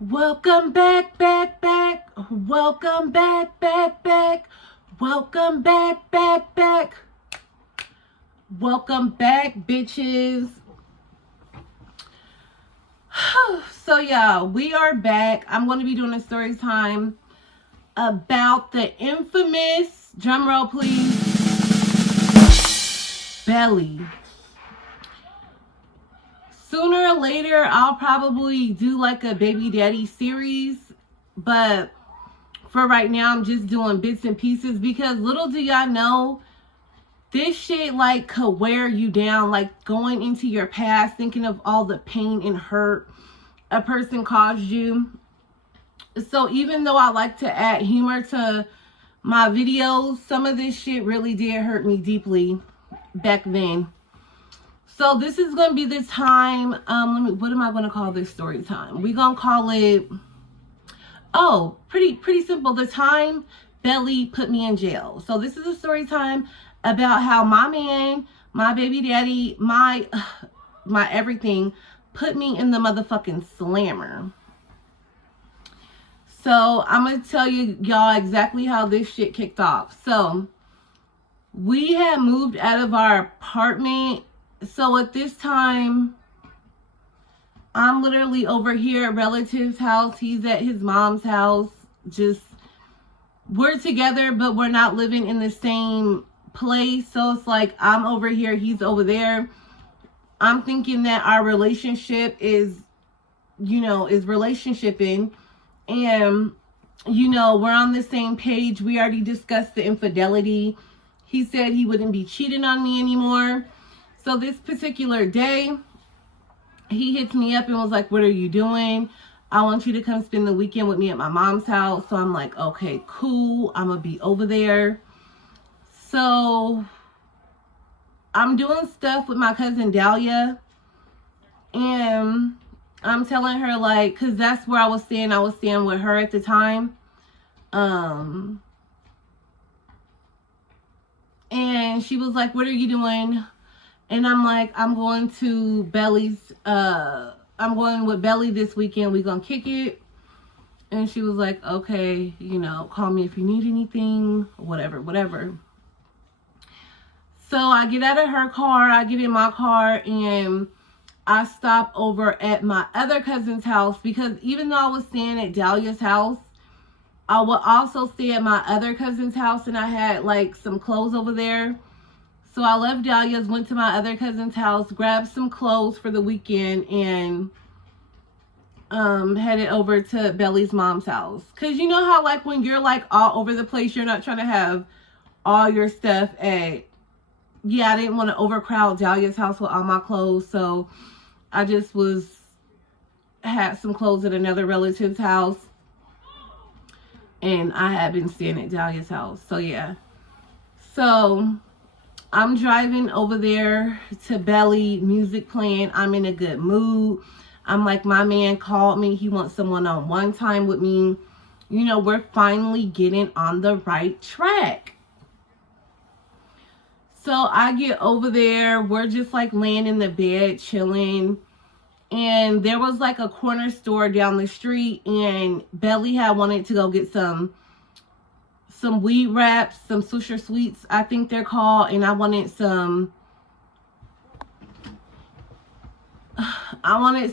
Welcome back, back, back. Welcome back, back, back. Welcome back, back, back. Welcome back, bitches. So, yeah, we are back. I'm going to be doing a story time about the infamous, drumroll please, Belly. Sooner or later, I'll probably do like a baby daddy series, but for right now, I'm just doing bits and pieces because little do y'all know, this shit like could wear you down, like going into your past, thinking of all the pain and hurt a person caused you. So even though I like to add humor to my videos, some of this shit really did hurt me deeply back then. So this is going to be the time, what am I going to call this story time? We're going to call it, pretty simple. The time Belly put me in jail. So this is a story time about how my man, my baby daddy, my everything put me in the motherfucking slammer. So I'm going to tell y'all exactly how this shit kicked off. So we had moved out of our apartment. So at this time, I'm literally over here at relative's house. He's at his mom's house. We're together, but we're not living in the same place. So it's like I'm over here, he's over there. I'm thinking that our relationship is relationshiping. And, we're on the same page. We already discussed the infidelity. He said he wouldn't be cheating on me anymore. So this particular day, he hits me up and was like, what are you doing? I want you to come spend the weekend with me at my mom's house. So I'm like, okay, cool. I'm going to be over there. So I'm doing stuff with my cousin Dahlia. And I'm telling her, like, because that's where I was staying. I was staying with her at the time. And she was like, what are you doing? And I'm like, I'm going with Belly this weekend. We're going to kick it. And she was like, okay, call me if you need anything, whatever. So I get out of her car, I get in my car, and I stop over at my other cousin's house because even though I was staying at Dahlia's house, I would also stay at my other cousin's house, and I had like some clothes over there. So I left Dahlia's, went to my other cousin's house, grabbed some clothes for the weekend, and headed over to Belly's mom's house. Because you know how like when you're like all over the place, you're not trying to have all your stuff at... Yeah, I didn't want to overcrowd Dahlia's house with all my clothes. So I just had some clothes at another relative's house. And I had been staying at Dahlia's house. So yeah. So I'm driving over there to Belly, music playing. I'm in a good mood. I'm like, my man called me. He wants some one-on-one time with me. We're finally getting on the right track. So I get over there. We're just like laying in the bed, chilling. And there was like a corner store down the street. And Belly had wanted to go get some weed wraps, some Swisher Sweets, I think they're called. And I wanted some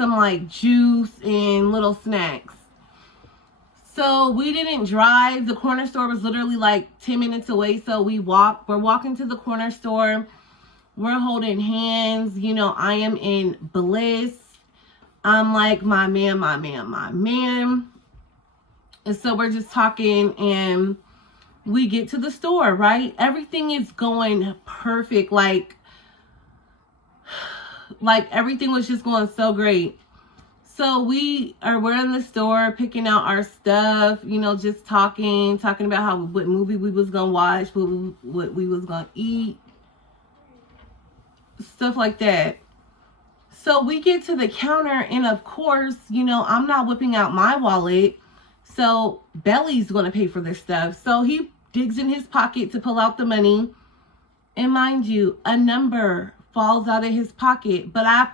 like juice and little snacks. So we didn't drive. The corner store was literally like 10 minutes away. So we're walking to the corner store. We're holding hands. I am in bliss. I'm like, my man. And so we're just talking and we get to the store, right? Everything is going perfect. Like everything was just going so great. So we're in the store picking out our stuff, just talking about what movie we was going to watch, what we was going to eat, stuff like that. So we get to the counter and of course, I'm not whipping out my wallet. So Belly's going to pay for this stuff. So he digs in his pocket to pull out the money. And mind you, a number falls out of his pocket, but I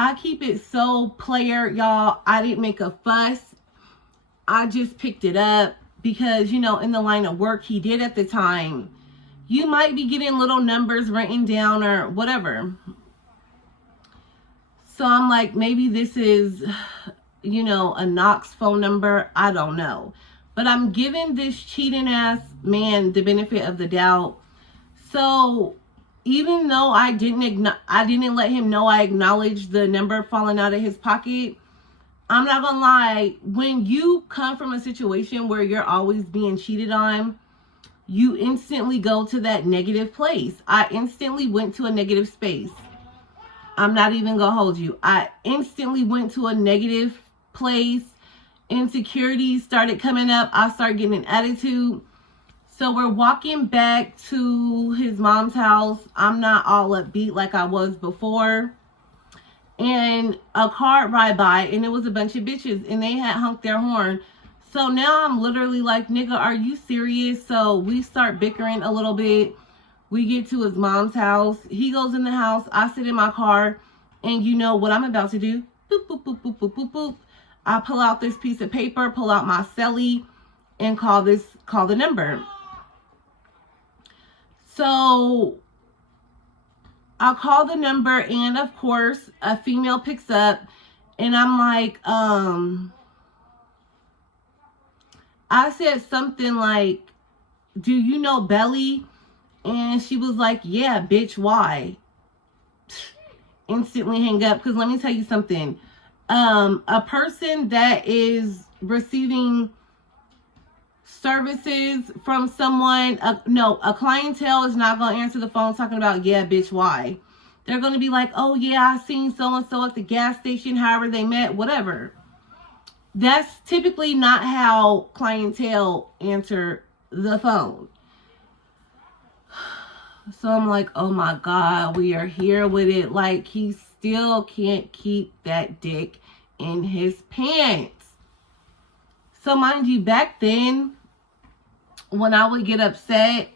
I keep it so player, y'all. I didn't make a fuss. I just picked it up because, you know, in the line of work he did at the time, you might be getting little numbers written down or whatever. So I'm like, maybe this is, you know, a Knox phone number. I don't know. But I'm giving this cheating ass man the benefit of the doubt. So even though I didn't let him know I acknowledged the number falling out of his pocket, I'm not gonna lie, when you come from a situation where you're always being cheated on, you instantly go to that negative place. I instantly went to a negative space. I'm not even gonna hold you. I instantly went to a negative place. Insecurities started coming up. I started getting an attitude. So we're walking back to his mom's house. I'm not all upbeat like I was before. And a car ride by, and it was a bunch of bitches, and they had honked their horn. So now I'm literally like, nigga, are you serious? So we start bickering a little bit. We get to his mom's house. He goes in the house. I sit in my car. And you know what I'm about to do? Boop, boop, boop, boop, boop, boop, boop. I pull out this piece of paper, pull out my celly, and call the number. So I call the number, and of course, a female picks up. And I'm like, I said something like, do you know Belly? And she was like, yeah, bitch, why? Instantly hang up, because let me tell you something. A person that is receiving services from someone, a clientele is not going to answer the phone talking about, yeah, bitch, why? They're going to be like, oh, yeah, I seen so-and-so at the gas station, however they met, whatever. That's typically not how clientele answer the phone. So I'm like, oh my God, we are here with it. Like, he still can't keep that dick in his pants. So mind you, back then, when I would get upset,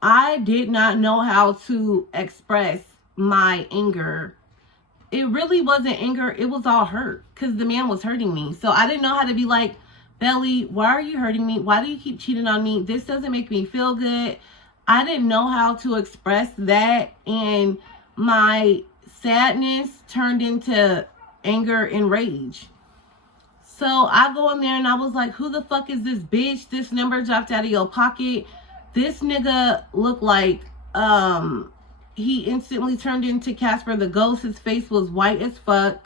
I did not know how to express my anger. It really wasn't anger. It was all hurt because the man was hurting me. So I didn't know how to be like, Belly, why are you hurting me? Why do you keep cheating on me? This doesn't make me feel good. I didn't know how to express that, and my sadness turned into anger and rage. So I go in there and I was like, who the fuck is this bitch? This number dropped out of your pocket. This nigga looked like, he instantly turned into Casper the Ghost. His face was white as fuck.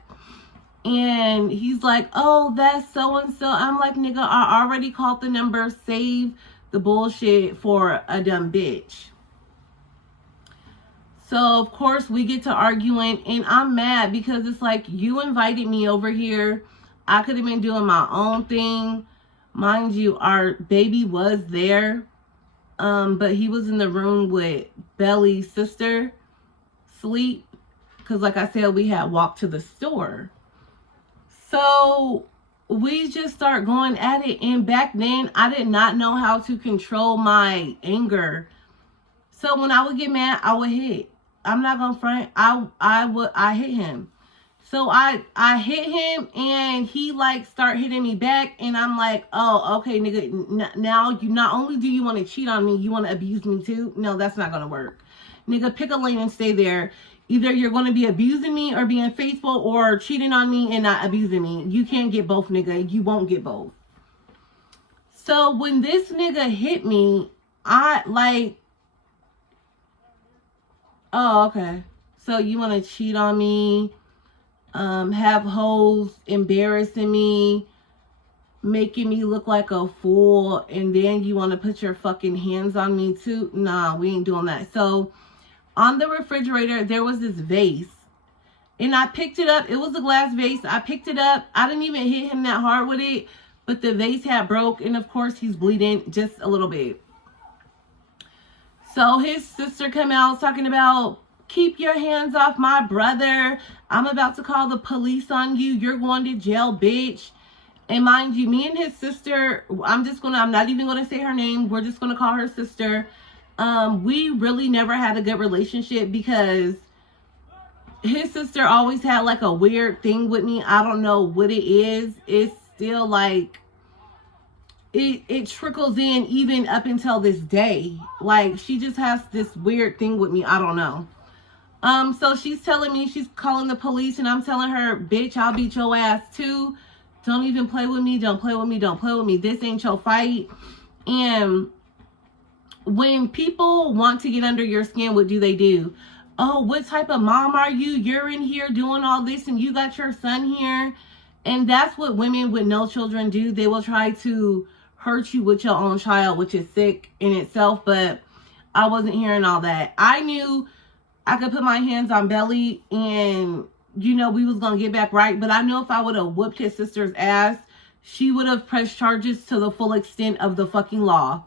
And he's like, oh, that's so-and-so. I'm like, nigga, I already called the number. Save the bullshit for a dumb bitch. So, of course, we get to arguing. And I'm mad because it's like, you invited me over here. I could have been doing my own thing. Mind you, our baby was there. But he was in the room with Belly's sister, Sleep. Because, like I said, we had walked to the store. So we just start going at it. And back then, I did not know how to control my anger. So when I would get mad, I would hit. I'm not going to front. I hit him. So I hit him, and he like start hitting me back. And I'm like, oh, okay, nigga. Now you not only do you want to cheat on me, you want to abuse me too? No, that's not going to work. Nigga, pick a lane and stay there. Either you're going to be abusing me or being faithful or cheating on me and not abusing me. You can't get both, nigga. You won't get both. So when this nigga hit me, I like, oh, okay. So you want to cheat on me, have hoes embarrassing me, making me look like a fool, and then you want to put your fucking hands on me too? Nah, we ain't doing that. So on the refrigerator, there was this vase. And I picked it up. It was a glass vase. I picked it up. I didn't even hit him that hard with it. But the vase had broke. And of course, he's bleeding just a little bit. So his sister came out talking about, keep your hands off my brother. I'm about to call the police on you. You're going to jail, bitch. And mind you, me and his sister, I'm not even going to say her name. We're just going to call her sister. We really never had a good relationship because his sister always had like a weird thing with me. I don't know what it is. It's still like it trickles in even up until this day. Like she just has this weird thing with me. I don't know. So she's telling me she's calling the police, and I'm telling her, bitch, I'll beat your ass too. Don't even play with me. Don't play with me. Don't play with me. This ain't your fight. And when people want to get under your skin, what do? Oh, what type of mom are you? You're in here doing all this and you got your son here. And that's what women with no children do. They will try to hurt you with your own child, which is sick in itself. But I wasn't hearing all that. I knew I could put my hands on Belly and, you know, we was going to get back right. But I know if I would have whooped his sister's ass, she would have pressed charges to the full extent of the fucking law.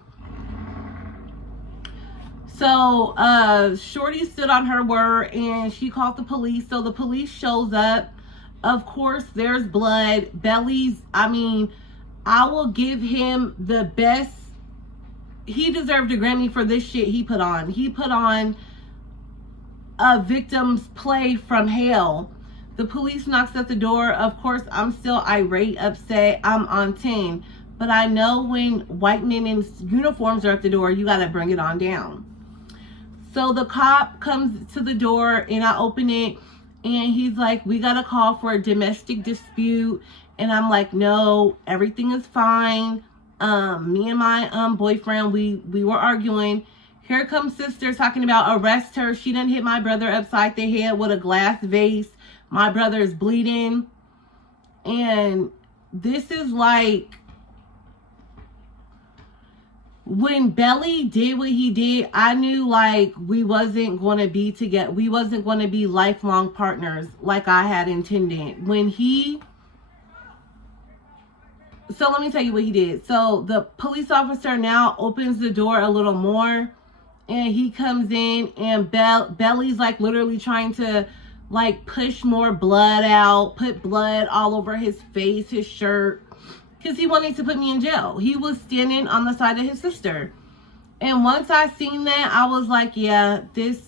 So, Shorty stood on her word and she called the police. So the police shows up. Of course, there's blood. Belly's, I mean, I will give him the best. He deserved a Grammy for this shit he put on. He put on a victim's play from hell. The police knocks at the door. Of course, I'm still irate, upset. I'm on 10. But I know when white men in uniforms are at the door, you got to bring it on down. So the cop comes to the door and I open it and he's like, we got a call for a domestic dispute. And I'm like, no, everything is fine. Me and my boyfriend, we were arguing. Here comes sister talking about arrest her. She done hit my brother upside the head with a glass vase. My brother is bleeding. And this is like, when Belly did what he did, I knew like we wasn't going to be together. We wasn't going to be lifelong partners like I had intended. So let me tell you what he did. So the police officer now opens the door a little more and he comes in and Belly's like literally trying to like push more blood out, put blood all over his face, his shirt. Because he wanted to put me in jail. He was standing on the side of his sister. And once I seen that, I was like, yeah, it is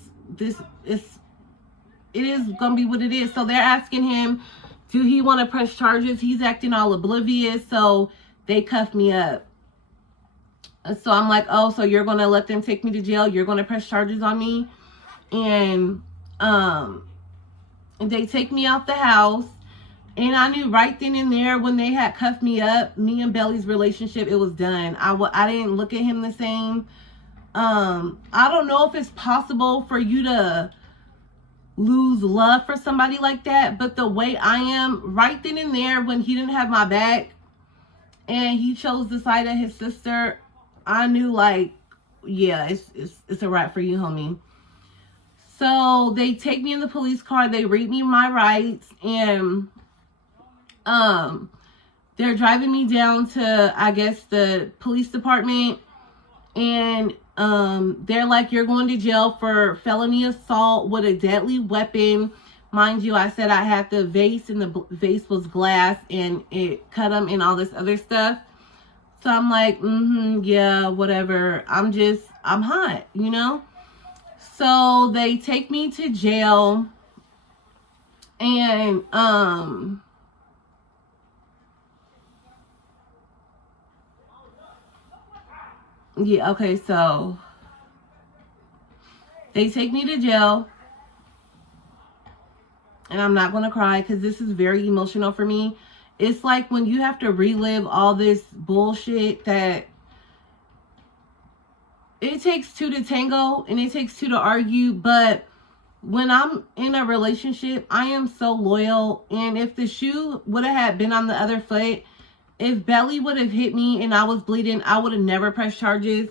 going to be what it is. So they're asking him, do he want to press charges? He's acting all oblivious. So they cuffed me up. So I'm like, oh, so you're going to let them take me to jail? You're going to press charges on me? And they take me out the house. And I knew right then and there when they had cuffed me up, me and Belly's relationship, it was done. I didn't look at him the same. I don't know if it's possible for you to lose love for somebody like that. But the way I am, right then and there when he didn't have my back and he chose the side of his sister, I knew like, yeah, it's a wrap for you, homie. So they take me in the police car. They read me my rights and they're driving me down to, I guess, the police department, and they're like, you're going to jail for felony assault with a deadly weapon. Mind you, I said I had the vase and the vase was glass and it cut him and all this other stuff. So I'm like, yeah, whatever. I'm hot, you know? So they take me to jail and, yeah, okay, so they take me to jail, and I'm not going to cry because this is very emotional for me. It's like when you have to relive all this bullshit that it takes two to tango and it takes two to argue, but when I'm in a relationship, I am so loyal, and if the shoe would have had been on the other foot, if Belly would have hit me and I was bleeding, I would have never pressed charges.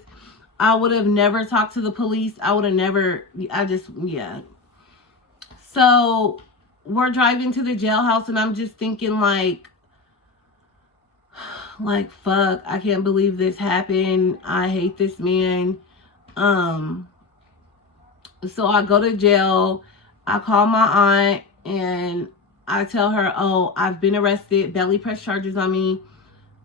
I would have never talked to the police. I would have never, yeah. So we're driving to the jailhouse and I'm just thinking like, fuck, I can't believe this happened. I hate this man. So I go to jail. I call my aunt and I tell her, oh, I've been arrested. Belly pressed charges on me.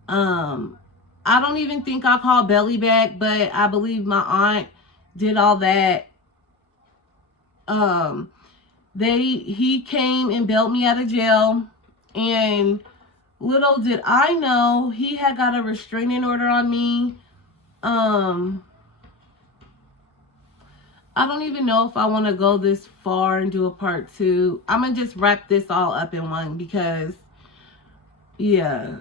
I don't even think I called Belly back, but I believe my aunt did all that. He came and bailed me out of jail, and little did I know he had got a restraining order on me. I don't even know if I want to go this far and do a part 2. I'm going to just wrap this all up in one because, yeah.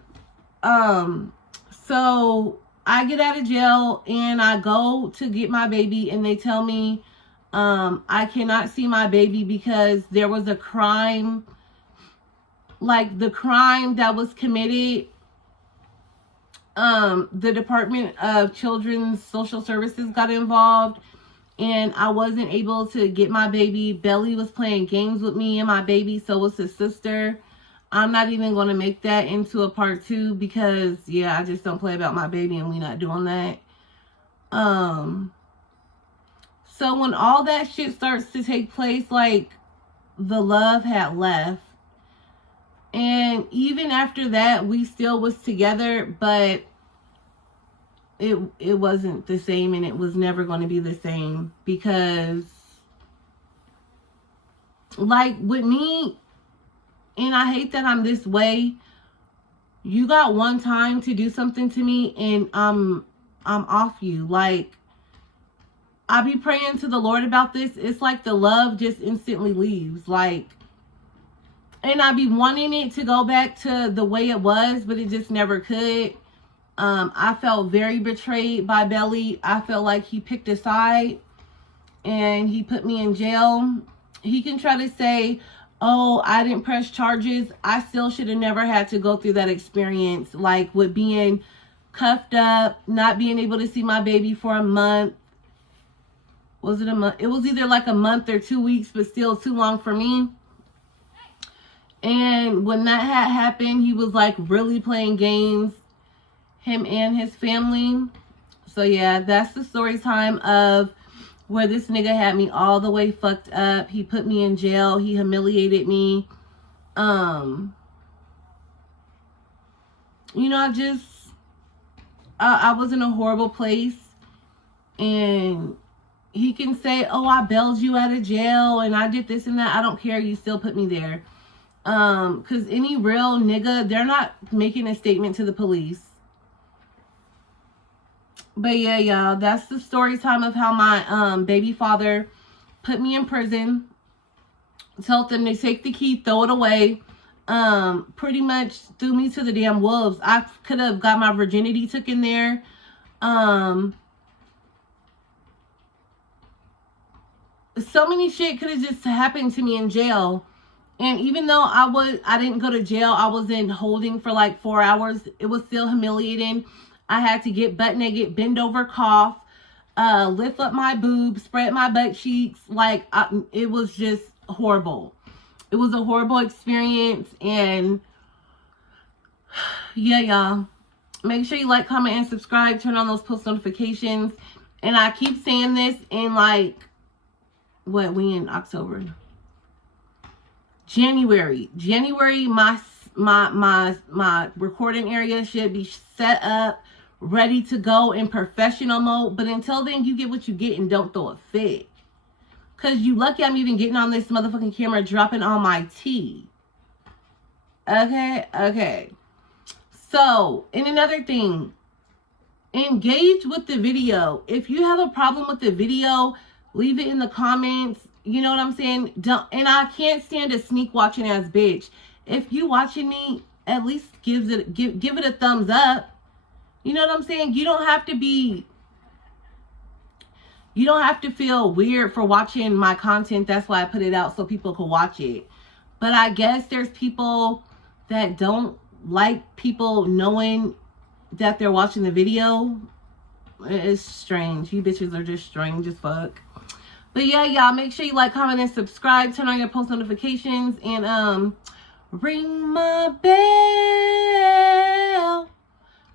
So I get out of jail and I go to get my baby, and they tell me I cannot see my baby because there was a crime, like the crime that was committed. The Department of Children's Social Services got involved, and I wasn't able to get my baby. Belly was playing games with me and my baby, so was his sister. I'm not even going to make that into a part 2 because, yeah, I just don't play about my baby, and we not doing that. So when all that shit starts to take place, like, the love had left. And even after that, we still was together, but it wasn't the same, and it was never going to be the same because, like, with me, and I hate that I'm this way, you got one time to do something to me and I'm off you. Like, I be praying to the Lord about this. It's like the love just instantly leaves. Like, and I be wanting it to go back to the way it was, but it just never could. I felt very betrayed by Belly. I felt like he picked a side and he put me in jail. He can try to say, oh, I didn't press charges. I still should have never had to go through that experience, like with being cuffed up, not being able to see my baby for a month. Was it a month? It was either like a month or 2 weeks, but still too long for me. And when that had happened, he was like really playing games, him and his family. So yeah, that's the story time of where this nigga had me all the way fucked up. He put me in jail. He humiliated me. You know, I was in a horrible place. And he can say, oh, I bailed you out of jail and I did this and that. I don't care. You still put me there. Because any real nigga, they're not making a statement to the police. But yeah, y'all, that's the story time of how my baby father put me in prison, told them to take the key, throw it away, pretty much threw me to the damn wolves. I could have got my virginity took in there. So many shit could have just happened to me in jail. And even though I didn't go to jail, I was in holding for like 4 hours. It was still humiliating. I had to get butt naked, bend over, cough, lift up my boobs, spread my butt cheeks. Like, it was just horrible. It was a horrible experience. And yeah, y'all, make sure you like, comment, and subscribe. Turn on those post notifications. And I keep saying this in like, what, we in October? January, my recording area should be set up, ready to go in professional mode. But until then, you get what you get and don't throw a fit. Because you lucky I'm even getting on this motherfucking camera, dropping all my tea. Okay. So, and another thing, engage with the video. If you have a problem with the video, leave it in the comments. You know what I'm saying? And I can't stand a sneak watching ass bitch. If you watching me, at least give it a thumbs up. You know what I'm saying? You don't have to feel weird for watching my content. That's why I put it out so people can watch it. But I guess there's people that don't like people knowing that they're watching the video. It's strange. You bitches are just strange as fuck. But yeah, y'all, make sure you like, comment, and subscribe. Turn on your post notifications. And ring my bell.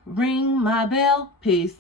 Ring my bell. Peace.